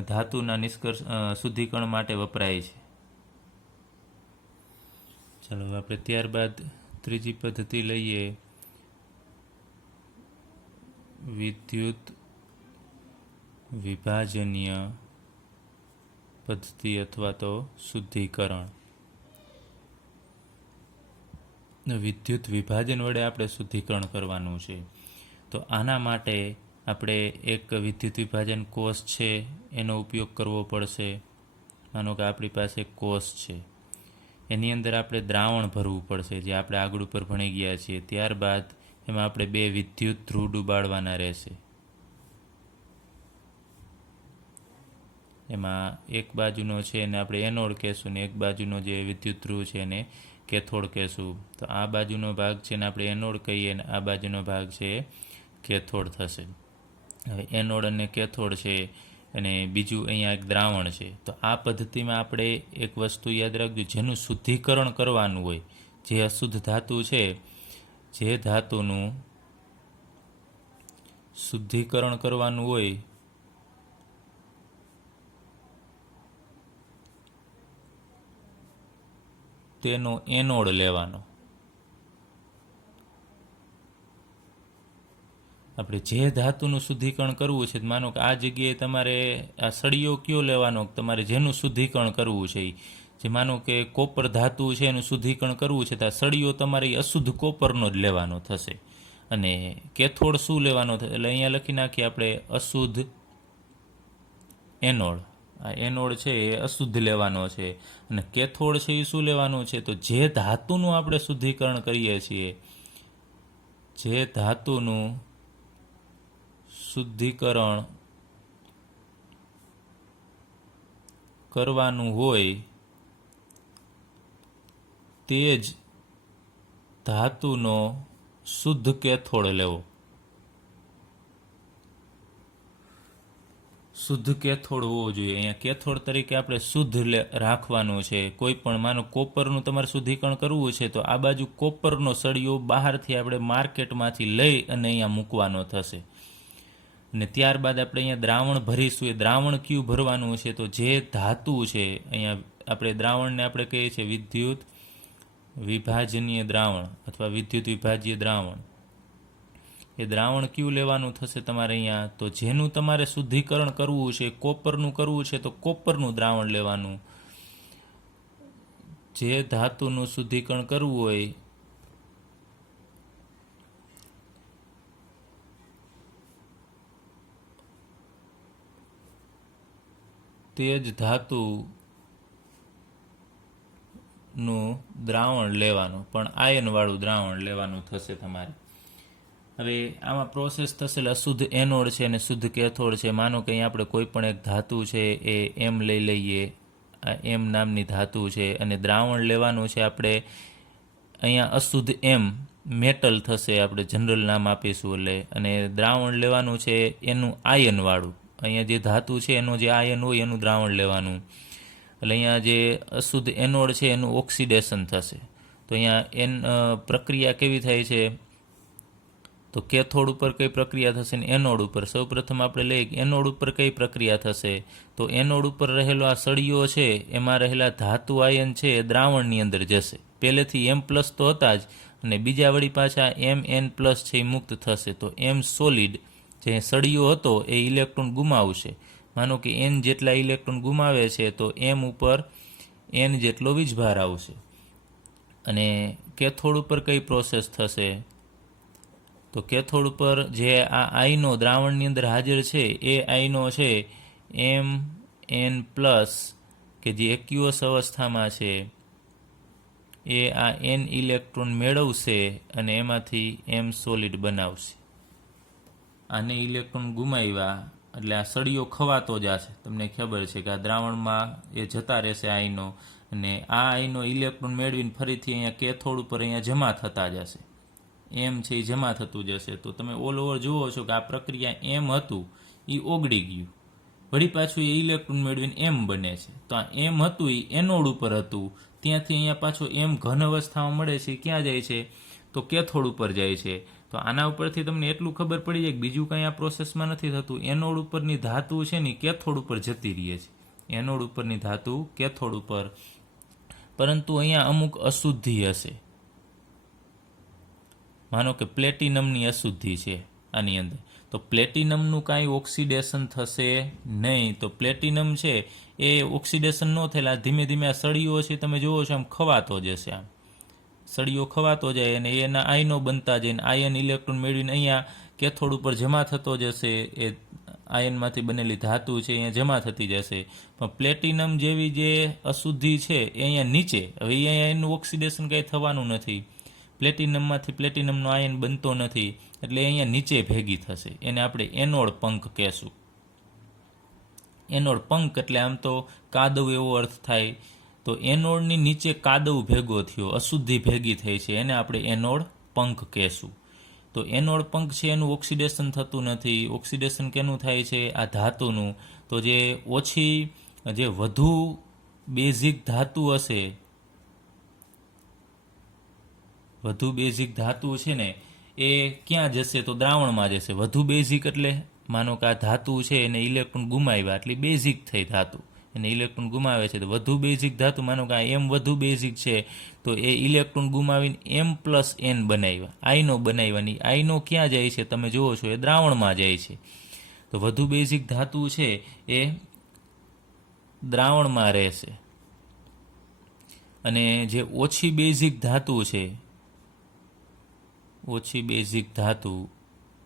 ધાતુના નિષ્કર્ષ શુદ્ધિકરણ માટે વપરાય છે. ચાલો આપણે ત્યારબાદ ત્રીજી પદ્ધતિ લઈએ, વિદ્યુત વિભાજનીય પદ્ધતિ અથવા તો શુદ્ધિકરણ. વિદ્યુત વિભાજન વડે આપણે શુદ્ધિકરણ કરવાનું છે. તો આના માટે આપણે એક વિદ્યુત વિભાજન કોષ છે એનો ઉપયોગ કરવો પડશે. માનો કે આપણી પાસે કોષ છે, એની અંદર આપણે દ્રાવણ ભરવું પડશે, જે આપણે આગળ ઉપર ભણી ગયા છીએ. ત્યારબાદ એમાં આપણે 2 વિદ્યુત ધ્રુવ ડૂબાડવાના રહેશે. એમાં એક બાજુનો છે એને આપણે એનોડ કહેશું ને એક બાજુનો જે વિદ્યુત ધ્રુવ છે એને કેથોડ કહેશું. તો આ બાજુનો ભાગ છે ને આપણે એનોડ કહીએ અને આ બાજુનો ભાગ છે એ કેથોડ થશે. હવે એનોડ અને કેથોડ છે અને બીજું અહીંયા એક દ્રાવણ છે. તો આ પદ્ધતિમાં આપણે એક વસ્તુ યાદ રાખજો, જેનું શુદ્ધિકરણ કરવાનું હોય, જે અશુદ્ધ ધાતુ છે, જે ધાતુનું શુદ્ધિકરણ કરવાનું હોય તેનો એનોડ લેવાનો. આપણે જે ધાતુનું શુદ્ધિકરણ કરવું છે, માનો કે આ જગ્યાએ તમારે આ સળિયો કયો લેવાનો, તમારે જેનું શુદ્ધિકરણ કરવું છે, જે માનો કે કોપર ધાતુ છે એનું શુદ્ધિકરણ કરવું છે, તો આ સળિયો તમારે અશુદ્ધ કોપરનો જ લેવાનો થશે. અને કેથોડ શું લેવાનો થશે, એટલે અહીંયા લખી નાખીએ આપણે અશુદ્ધ એનોડ. આ એનોડ છે એ અશુદ્ધ લેવાનો છે અને કેથોડ છે એ શું લેવાનું છે, તો જે ધાતુનું આપણે શુદ્ધિકરણ કરીએ છીએ, જે ધાતુનું શુદ્ધિકરણ કરવાનું હોય તે જ ધાતુનો શુદ્ધ કેથોડ લેવો. શુદ્ધ કેથોડ હોવો જોઈએ. અહીંયા કેથોડ તરીકે આપણે શુદ્ધ રાખવાનું છે. કોઈ પણ માનો કોપરનું તમારે શુદ્ધિકરણ કરવું છે તો આ બાજુ કોપરનો સળિયો બહારથી આપણે માર્કેટમાંથી લઈ અને અહીંયા મૂકવાનો થશે. અને ત્યારબાદ આપણે અહીંયા દ્રાવણ ભરીશું. એ દ્રાવણ કયું ભરવાનું છે? તો જે ધાતુ છે અહીંયા આપણે દ્રાવણને આપણે કહીએ છીએ વિદ્યુત વિભાજનીય દ્રાવણ અથવા વિદ્યુત વિભાજ્ય દ્રાવણ. એ દ્રાવણ કયું લેવાનું થશે તમારે અહીંયા? તો જેનું તમારે શુદ્ધિકરણ કરવું છે, કોપરનું કરવું છે તો કોપરનું દ્રાવણ લેવાનું. જે ધાતુનું શુદ્ધિકરણ કરવું હોય તે જ ધાતુનું દ્રાવણ લેવાનું, પણ આયનવાળું દ્રાવણ લેવાનું થશે તમારે. હવે આમાં પ્રોસેસ થશે. અશુદ્ધ એનોડ છે અને શુદ્ધ કેથોડ છે. માનો કે અહીંયા આપણે કોઈ પણ એક ધાતુ છે એ એમ લઈ લઈએ. આ એમ નામની ધાતુ છે અને દ્રાવણ લેવાનું છે આપણે અહીંયા અશુદ્ધ એમ મેટલ થશે, આપણે જનરલ નામ આપીશું એટલે. અને દ્રાવણ લેવાનું છે એનું આયનવાળું. અહીંયા જે ધાતુ છે એનો જે આયન હોય એનું દ્રાવણ લેવાનું. એટલે અહીંયા જે અશુદ્ધ એનોડ છે એનું ઓક્સિડેશન થશે. તો અહીંયા પ્રક્રિયા કેવી થાય છે? તો કેથોડ ઉપર કઈ પ્રક્રિયા થશે ને એનોડ ઉપર? સૌપ્રથમ આપણે લઈએ એનોડ ઉપર કઈ પ્રક્રિયા થશે? તો એનોડ ઉપર રહેલો આ સળિયો છે એમાં રહેલા ધાતુ આયન છે એ દ્રાવણની અંદર જશે. પહેલેથી M+ તો હતા જ અને બીજા વળી પાછા Mn+ છે એ મુક્ત થશે. તો M સોલિડ જે સળિયો હતો એ ઇલેક્ટ્રોન ગુમાવશે. માનો કે N જેટલા ઇલેક્ટ્રોન ગુમાવે છે તો M ઉપર N જેટલો વીજભાર આવશે. અને કેથોડ ઉપર કઈ પ્રોસેસ થશે? તો કેથોડ ઉપર જે આ આયનો દ્રાવણની અંદર હાજર છે એ આયનો છે Mn+ કે જે એક્યુઅસ અવસ્થામાં છે એ આ N ઇલેક્ટ્રોન મેળવશે અને એમાંથી M સોલિડ બનાવશે. આને ઇલેક્ટ્રોન ગુમાવ્યા એટલે આ સળિયો ખવાતો જશે. તમને ખબર છે કે આ દ્રાવણમાં એ જતા રહેશે આયનો અને આ આયનો ઇલેક્ટ્રોન મેળવીને ફરીથી અહીંયા કેથોડ ઉપર અહીંયા જમા થતા જશે. એમ છે એ જમા થતું જશે. તો તમે ઓલ ઓવર જુઓ છો કે આ પ્રક્રિયા એમ હતું એ ઓગળી ગયું, વળી પાછું એ ઇલેક્ટ્રોન મેળવીને એમ બને છે. તો આ એમ હતું એ એનોડ ઉપર હતું, ત્યાંથી અહીંયા પાછો એમ ઘન અવસ્થામાં મળે છે. ક્યાં જાય છે? તો કેથોડ ઉપર જાય છે. તો આના ઉપરથી તમને એટલું ખબર પડી જાય કે બીજું કંઈ આ પ્રોસેસમાં નથી થતું. એનોડ ઉપરની ધાતુ છે ને કેથોડ ઉપર જતી રહે છે. એનોડ ઉપરની ધાતુ કેથોડ ઉપર. પરંતુ અહીંયા અમુક અશુદ્ધિ હશે. માનો કે પ્લેટિનમની અશુદ્ધિ છે આની અંદર, તો પ્લેટિનમનું કાંઈ ઓક્સિડેશન થશે નહીં. તો પ્લેટિનમ છે એ ઓક્સિડેશન ન થયેલા ધીમે ધીમે આ સળિયો છે તમે જુઓ છો આમ ખવાતો જશે. આમ સળિયો ખવાતો જાય અને એના આયનો બનતા જાય. આયન ઇલેક્ટ્રોન મેળવીને અહીંયા કેથોડ ઉપર જમા થતો જશે. એ આયનમાંથી બનેલી ધાતુ છે અહીંયા જમા થતી જશે. પણ પ્લેટિનમ જેવી જે અશુદ્ધિ છે એ અહીંયા નીચે, હવે અહીંયા એનું ઓક્સિડેશન કંઈ થવાનું નથી. પ્લેટિનમમાંથી પ્લેટિનમનો આયન બનતો નથી એટલે અહીંયા નીચે ભેગી થશે. એને આપણે એનોડ પંક કહેશું. એનોડ પંક એટલે આમ તો કાદવ એવો અર્થ થાય. તો એનોડની નીચે કાદવ ભેગો થયો, અશુદ્ધિ ભેગી થઈ છે, એને આપણે એનોડ પંક કહેશું. તો એનોડ પંક છે એનું ઓક્સિડેશન થતું નથી. ઓક્સિડેશન કેનું થાય છે? આ ધાતુનું. તો જે વધુ બેઝિક ધાતુ હશે, વધુ બેઝિક ધાતુ છે ને એ ક્યાં જશે? તો દ્રાવણમાં જશે. વધુ બેઝિક એટલે માનો કે આ ધાતુ છે એને ઇલેક્ટ્રોન ગુમાવ્યા એટલે બેઝિક થઈ ધાતુ, એને ઇલેક્ટ્રોન ગુમાવે છે. તો વધુ બેઝિક ધાતુ માનો કે આ M વધુ બેઝિક છે તો એ ઇલેક્ટ્રોન ગુમાવીને M+N બનાવ્યા, આયનો બનાવ્યા. આયનો ક્યાં જાય છે તમે જુઓ છો? એ દ્રાવણમાં જાય છે. તો વધુ બેઝિક ધાતુ છે એ દ્રાવણમાં રહેશે. અને જે ઓછી બેઝિક ધાતુ છે, ઓછી બેઝિક ધાતુ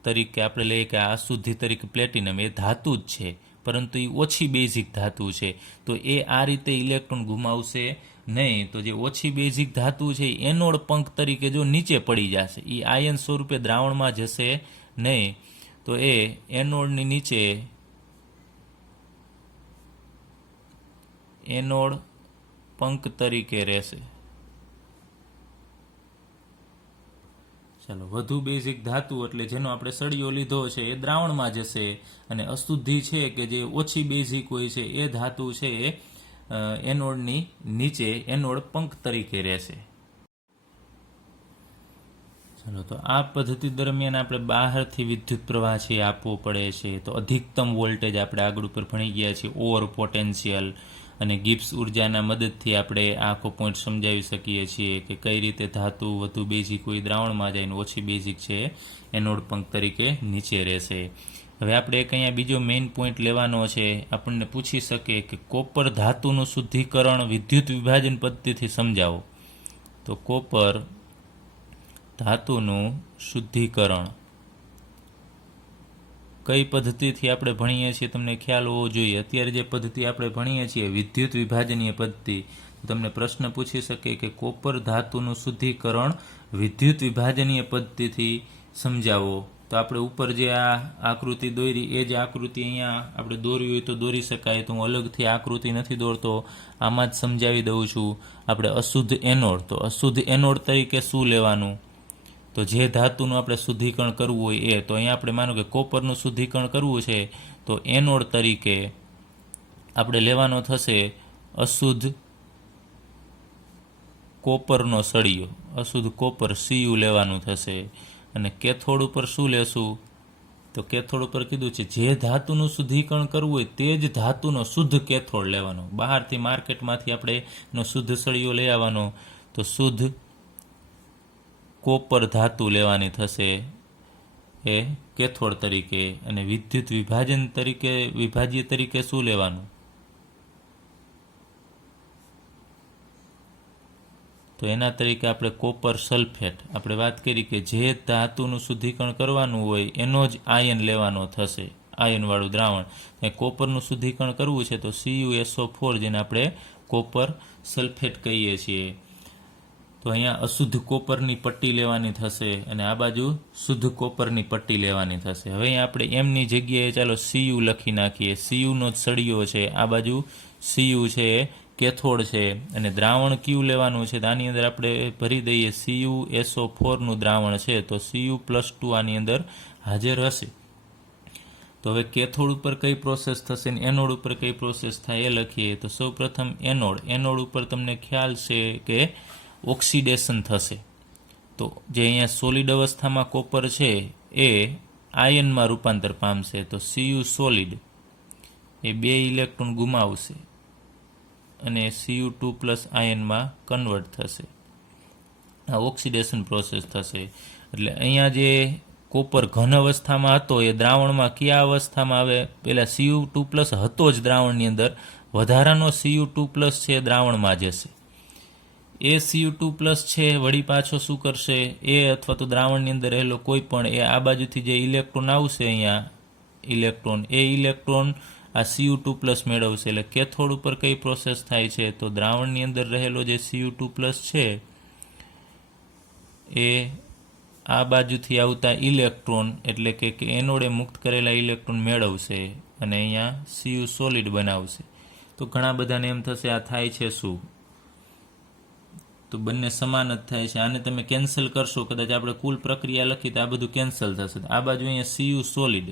તરીકે આપણે લઈએ કે આ અશુદ્ધિ તરીકે પ્લેટિનમ, એ ધાતુ જ છે પરંતુ એ ઓછી બેઝિક ધાતુ છે. તો એ આ રીતે ઇલેક્ટ્રોન ગુમાવશે નહીં. તો જે ઓછી બેઝિક ધાતુ છે એ એનોડ પંક તરીકે જો નીચે પડી જશે, એ આયન સ્વરૂપે દ્રાવણમાં જશે નહીં. તો એ એનોડની નીચે એનોડ પંક તરીકે રહેશે. ચાલો, વધુ બેઝિક ધાતુ એટલે જેનો આપણે સળિયો લીધો છે એ દ્રાવણમાં જશે, અને અશુદ્ધિ છે કે જે ઓછી બેઝિક હોય છે એ ધાતુ છે એ એનોડની નીચે એનોડ પંક તરીકે રહેશે. ચાલો, તો આ પદ્ધતિ દરમિયાન આપણે બહારથી વિદ્યુત પ્રવાહ છે એ આપવો પડે છે. તો અધિકતમ વોલ્ટેજ આપણે આગળ ઉપર ભણી ગયા છીએ, ઓવર પોટેન્શિયલ, અને ગિબ્સ ઉર્જાના મદદથી આપણે આખો પોઈન્ટ સમજાવી શકીએ છીએ કે કઈ રીતે ધાતુ વધુ બેઝિક હોય દ્રાવણમાં જાય ને ઓછી બેઝિક છે એનોડ પંક તરીકે નીચે રહેશે. હવે આપણે એક અહીંયા બીજો મેઇન પોઈન્ટ લેવાનો છે. આપણને પૂછી શકે કે કોપર ધાતુનું શુદ્ધિકરણ વિદ્યુત વિભાજન પદ્ધતિથી સમજાવો. તો કોપર ધાતુનું શુદ્ધિકરણ કઈ પદ્ધતિથી આપણે ભણીએ છીએ તમને ખ્યાલ હોવો જોઈએ. અત્યારે જે પદ્ધતિ આપણે ભણીએ છીએ વિદ્યુત વિભાજનીય પદ્ધતિ, તમને પ્રશ્ન પૂછી શકે કે કોપર ધાતુનું શુદ્ધિકરણ વિદ્યુત વિભાજનીય પદ્ધતિથી સમજાવો. તો આપણે ઉપર જે આ આકૃતિ દોરી એ જ આકૃતિ અહીંયા આપણે દોરવી હોય તો દોરી શકાય. તો હું અલગથી આકૃતિ નથી દોરતો, આમાં જ સમજાવી દઉં છું. આપણે અશુદ્ધ એનોડ, તો અશુદ્ધ એનોડ તરીકે શું લેવાનું? તો જે ધાતુનું આપણે શુદ્ધિકરણ કરવું હોય એ, તો અહીંયા આપણે માનો કે કોપરનું શુદ્ધિકરણ કરવું છે, તો એનોડ તરીકે આપણે લેવાનો થશે અશુદ્ધ કોપરનો સળિયો, અશુદ્ધ કોપર Cu લેવાનું થશે. અને કેથોડ ઉપર શું લેશું? તો કેથોડ ઉપર કીધું છે જે ધાતુનું શુદ્ધિકરણ કરવું હોય તે જ ધાતુનો શુદ્ધ કેથોડ લેવાનો. બહારથી માર્કેટમાંથી આપણે એનો શુદ્ધ સળિયો લઈ આવવાનો, તો શુદ્ધ કોપર ધાતુ લેવાની થશે એ કેથોડ તરીકે. અને વિદ્યુત વિભાજન તરીકે વિભાજ્ય તરીકે શું લેવાનું? તો એના તરીકે આપણે કોપર સલ્ફેટ, આપણે વાત કરી કે જે ધાતુનું શુદ્ધિકરણ કરવાનું હોય એનો જ આયન લેવાનો થશે, આયનવાળું દ્રાવણ. કોપરનું શુદ્ધિકરણ કરવું છે તો CuSO4 જેને આપણે કોપર સલ્ફેટ કહીએ છીએ. તો અહીંયા અશુદ્ધ કોપરની પટ્ટી લેવાની થશે અને આ બાજુ શુદ્ધ કોપરની પટ્ટી લેવાની થશે. હવે અહીંયા આપણે એમની જગ્યાએ ચાલો Cu લખી નાખીએ. Cuનો જ સળિયો છે, આ બાજુ Cu છે એ કેથોડ છે, અને દ્રાવણ કયું લેવાનું છે? તો આની અંદર આપણે ભરી દઈએ CuSO4નું દ્રાવણ છે, તો Cu+2 આની અંદર હાજર હશે. તો હવે કેથોડ ઉપર કઈ પ્રોસેસ થશે ને એનોડ ઉપર કઈ પ્રોસેસ થાય એ લખીએ. તો સૌપ્રથમ એનોડ ઉપર તમને ખ્યાલ છે કે ઓક્સિડેશન થશે. તો જે અહીંયા સોલિડ અવસ્થામાં કોપર છે એ આયનમાં રૂપાંતર પામશે. તો Cu સોલિડ એ 2 ઇલેક્ટ્રોન ગુમાવશે અને Cu2+ આયનમાં કન્વર્ટ થશે. આ ઓક્સિડેશન પ્રોસેસ થશે. એટલે અહીંયા જે કોપર ઘન અવસ્થામાં હતો એ દ્રાવણમાં કયા અવસ્થામાં આવે? પહેલાં Cu2+ હતો જ દ્રાવણની અંદર, વધારાનો Cu2+ છે દ્રાવણમાં જશે. એ Cu2+ છે વળી પાછો શું કરશે? એ અથવા તો દ્રાવણની અંદર રહેલો કોઈ પણ એ આ બાજુથી જે ઇલેક્ટ્રોન આવશે અહીંયા ઇલેક્ટ્રોન આ Cu2+ મેળવશે. એટલે કેથોડ ઉપર કઈ પ્રોસેસ થાય છે? તો દ્રાવણની અંદર રહેલો જે Cu2+ છે એ આ બાજુથી આવતા ઇલેક્ટ્રોન એટલે કે એનોડે મુક્ત કરેલા ઇલેક્ટ્રોન મેળવશે અને અહીંયા Cu સોલિડ બનાવશે. તો ઘણા બધાને એમ થશે આ થાય છે શું? તો બંને સમાન જ થાય છે. આને તમે કેન્સલ કરશો, કદાચ આપણે કુલ પ્રક્રિયા લખી તો આ બધું કેન્સલ થશે. આ બાજુ અહીંયા Cu સોલિડ,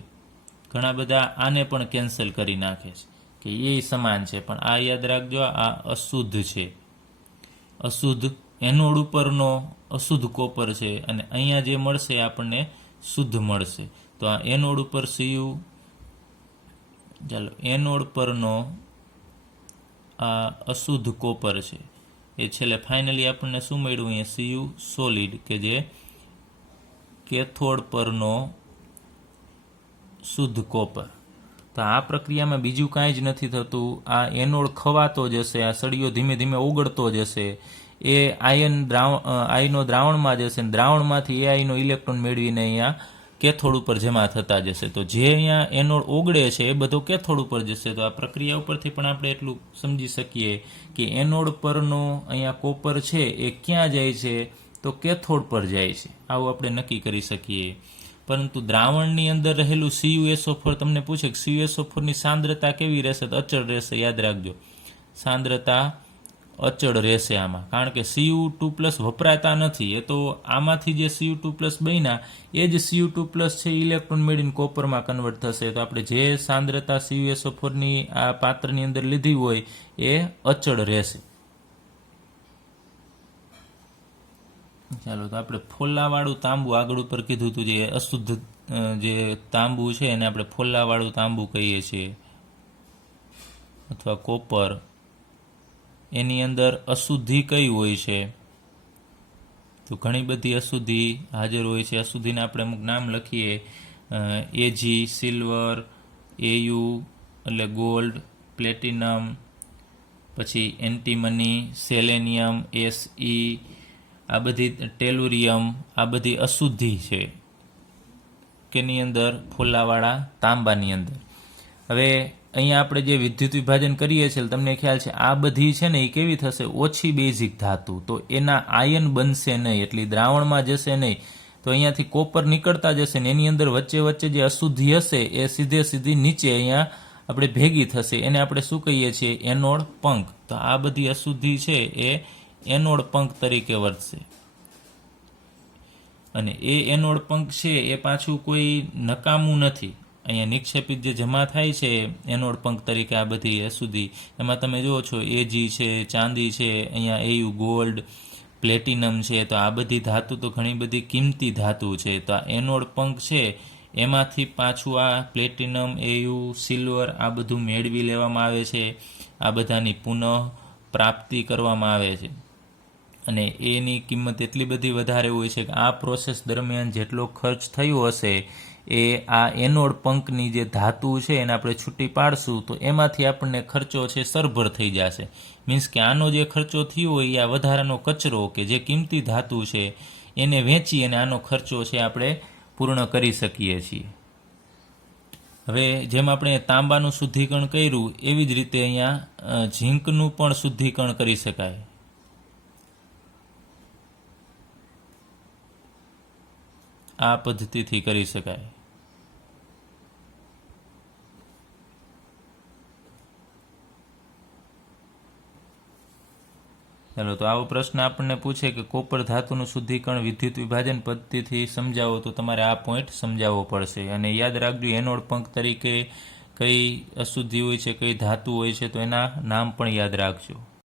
ઘણા બધા આને પણ કેન્સલ કરી નાખે છે કે એ સમાન છે, પણ આ યાદ રાખજો આ અશુદ્ધ છે. અશુદ્ધ એનોડ ઉપરનો અશુદ્ધ કોપર છે અને અહીંયા જે મળશે આપણને શુદ્ધ મળશે. તો આ એનોડ ઉપર એનોડ પરનો આ અશુદ્ધ કોપર છે એ છેલ્લે ફાઇનલી આપણને શું મળ્યું? અહીંયા Cu સોલિડ કે જે કેથોડ પરનો શુદ્ધ કોપર. તો આ પ્રક્રિયામાં બીજું કાંઈ જ નથી થતું. આ એનોડ ખવાતો જશે, આ સળિયો ધીમે ધીમે ઓગળતો જશે, એ આયનો દ્રાવણમાં જશે, દ્રાવણમાંથી એ આયનો ઇલેક્ટ્રોન મેળવીને અહીંયા કેથોડ ઉપર જમા થતા જશે. તો જે અહીંયા એનોડ ઓગળે છે એ બધો કેથોડ ઉપર જશે. તો આ પ્રક્રિયા ઉપરથી પણ આપણે એટલું સમજી શકીએ કે એનોડ પરનો અહીંયા કોપર છે એ ક્યાં જાય છે? તો કેથોડ પર જાય છે. આવું આપણે નક્કી કરી શકીએ. પરંતુ દ્રાવણની અંદર રહેલું CuSO4 તમને પૂછે કે CuSO4ની સાંદ્રતા કેવી રહેશે? તો અચળ રહેશે. યાદ રાખજો સાંદ્રતા અચળ રહેશે આમાં, કારણ કે Cu2+ વપરાતા નથી. એ તો આમાંથી જે Cu2+ બન્યા એ જ Cu2+ છે ઇલેક્ટ્રોન મેળવીને કોપરમાં કન્વર્ટ થશે. તો આપણે જે સાંદ્રતા CuSO4ની આ પાત્રની અંદર લીધી હોય એ અચળ રહેશે. ચાલો, તો આપણે ફોલ્લાવાળું તાંબુ આગળ ઉપર કીધું હતું, જે અશુદ્ધ જે તાંબુ છે એને આપણે ફોલ્લાવાળું તાંબુ કહીએ છીએ, અથવા કોપર. એની અંદર અશુદ્ધિ કઈ હોય છે? તો ઘણી બધી અશુદ્ધિ હાજર હોય છે. અશુદ્ધિને આપણે અમુક નામ લખીએ, Ag સિલ્વર, Au એટલે ગોલ્ડ, પ્લેટિનમ, પછી એન્ટીમની, સેલેનિયમ, Se, આ બધી ટેલુરિયમ, આ બધી અશુદ્ધિ છે કેની અંદર? ફોલ્લાવાળા તાંબાની અંદર. હવે અહીંયા આપણે જે વિદ્યુત વિભાજન કરીએ છીએ, તમને ખ્યાલ છે આ બધી છે ને એ કેવી થશે? ઓછી બેઝિક ધાતુ. તો એના આયન બનશે નહીં, એટલે દ્રાવણમાં જશે નહીં. તો અહીંયાથી કોપર નીકળતા જશે ને એની અંદર વચ્ચે વચ્ચે જે અશુદ્ધિ હશે એ સીધી નીચે અહીંયા આપણે ભેગી થશે. એને આપણે શું કહીએ છીએ? એનોડ પંખ. તો આ બધી અશુદ્ધિ છે એ એનોડ પંખ તરીકે વર્તશે. અને એ એનોડ પંખ છે એ પાછું કોઈ નકામું નથી. અહીંયા નિક્ષેપિત જે જમા થાય છે એનોડ પંખ તરીકે આ બધી અશુદ્ધિ, એમાં તમે જુઓ છો Ag છે, ચાંદી છે, અહીંયા Au ગોલ્ડ, પ્લેટિનમ છે. તો આ બધી ધાતુ તો ઘણી બધી કિંમતી ધાતુ છે. તો આ એનોડ પંખ છે એમાંથી પાછું આ પ્લેટિનમ, Au, સિલ્વર આ બધું મેળવી લેવામાં આવે છે. આ બધાની પુનઃ પ્રાપ્તિ કરવામાં આવે છે. અને એની કિંમત એટલી બધી વધારે હોય છે કે આ પ્રોસેસ દરમિયાન જેટલો ખર્ચ થયો હશે એ આ એનોડ પંખની જે ધાતુ છે એને આપણે છૂટી પાડશું તો એમાંથી આપણને ખર્ચો છે સરભર થઈ જશે. મીન્સ કે આનો જે ખર્ચો થયો હોય એ આ વધારાનો કચરો કે જે કિંમતી ધાતુ છે એને વેચી અને આનો ખર્ચો છે આપણે પૂર્ણ કરી શકીએ છીએ. હવે જેમ આપણે તાંબાનું શુદ્ધિકરણ કર્યું એવી જ રીતે અહીંયા ઝીંકનું પણ શુદ્ધિકરણ કરી શકાય. આ પદ્ધતિથી કરી શકાય. ચાલો, તો આવો પ્રશ્ન આપણને પૂછે કે કોપર ધાતુનું શુદ્ધિકરણ વિદ્યુત વિભાજન પદ્ધતિથી સમજાવો, તો તમારે આ પોઈન્ટ સમજાવવો પડશે. અને યાદ રાખજો, એનોડ પંખ તરીકે કઈ અશુદ્ધિ હોય છે, કઈ ધાતુ હોય છે, તો એના નામ પણ યાદ રાખજો.